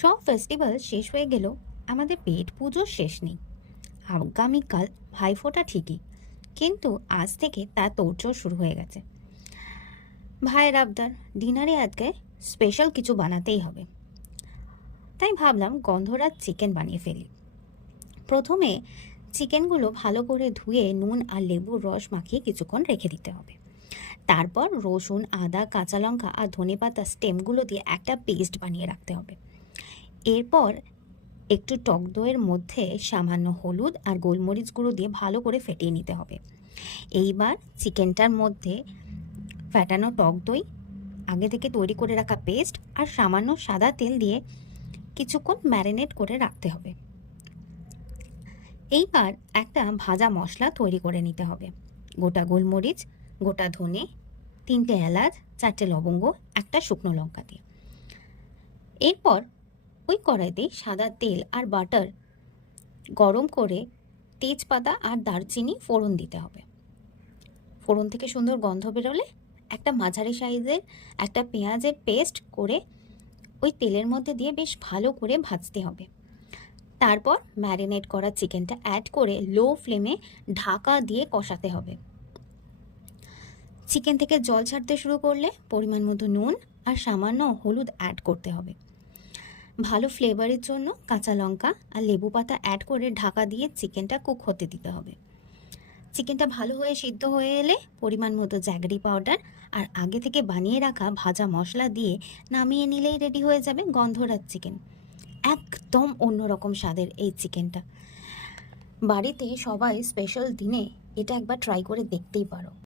সব ফেস্টিভ্যাল শেষ হয়ে গেলেও আমাদের পেট পুজোর শেষ নেই। আগামীকাল ভাইফোঁটা ঠিকই, কিন্তু আজ থেকে তার তোড়জোড় শুরু হয়ে গেছে। ভাইয়ের আবদার, ডিনারে আজকে স্পেশাল কিছু বানাতেই হবে। তাই ভাবলাম গন্ধরাজ চিকেন বানিয়ে ফেলি। প্রথমে চিকেনগুলো ভালো করে ধুয়ে নুন আর লেবুর রস মাখিয়ে কিছুক্ষণ রেখে দিতে হবে। তারপর রসুন, আদা, কাঁচা লঙ্কা আর ধনেপাতা স্টেমগুলো দিয়ে একটা পেস্ট বানিয়ে রাখতে হবে। এরপর একটু টক দইয়ের মধ্যে সামান্য হলুদ আর গোলমরিচ গুঁড়ো দিয়ে ভালো করে ফেটিয়ে নিতে হবে। এইবার চিকেনটার মধ্যে ফ্যাটানো টক দই, আগে থেকে তৈরি করে রাখা পেস্ট আর সামান্য সাদা তেল দিয়ে কিছুক্ষণ ম্যারিনেট করে রাখতে হবে। এইবার একটা ভাজা মশলা তৈরি করে নিতে হবে। গোটা গোলমরিচ, গোটা ধনে, 3টে এলাচ, 4টে লবঙ্গ, একটা শুকনো লঙ্কা দিয়ে। এরপর ওই কড়াইতে সাদা তেল আর বাটার গরম করে তেজপাতা আর দারচিনি ফোড়ন দিতে হবে। ফোড়ন থেকে সুন্দর গন্ধ বেরোলে একটা মাঝারি সাইজের একটা পেঁয়াজের পেস্ট করে ওই তেলের মধ্যে দিয়ে বেশ ভালো করে ভাজতে হবে। তারপর ম্যারিনেট করা চিকেনটা অ্যাড করে লো ফ্লেমে ঢাকা দিয়ে কষাতে হবে। চিকেন থেকে জল ছাড়তে শুরু করলে পরিমাণ মতো নুন আর সামান্য হলুদ অ্যাড করতে হবে। ভালো ফ্লেভারের জন্য কাঁচা লঙ্কা আর লেবু পাতা অ্যাড করে ঢাকা দিয়ে চিকেনটা কুক হতে দিতে হবে। চিকেনটা ভালো হয়ে সিদ্ধ হয়ে এলে পরিমাণ মতো জ্যাগরি পাউডার আর আগে থেকে বানিয়ে রাখা ভাজা মশলা দিয়ে নামিয়ে নিলেই রেডি হয়ে যাবে গন্ধরাজ চিকেন। একদম অন্যরকম স্বাদের এই চিকেনটা। বাড়িতে সবাই স্পেশাল দিনে এটা একবার ট্রাই করে দেখতেই পারো।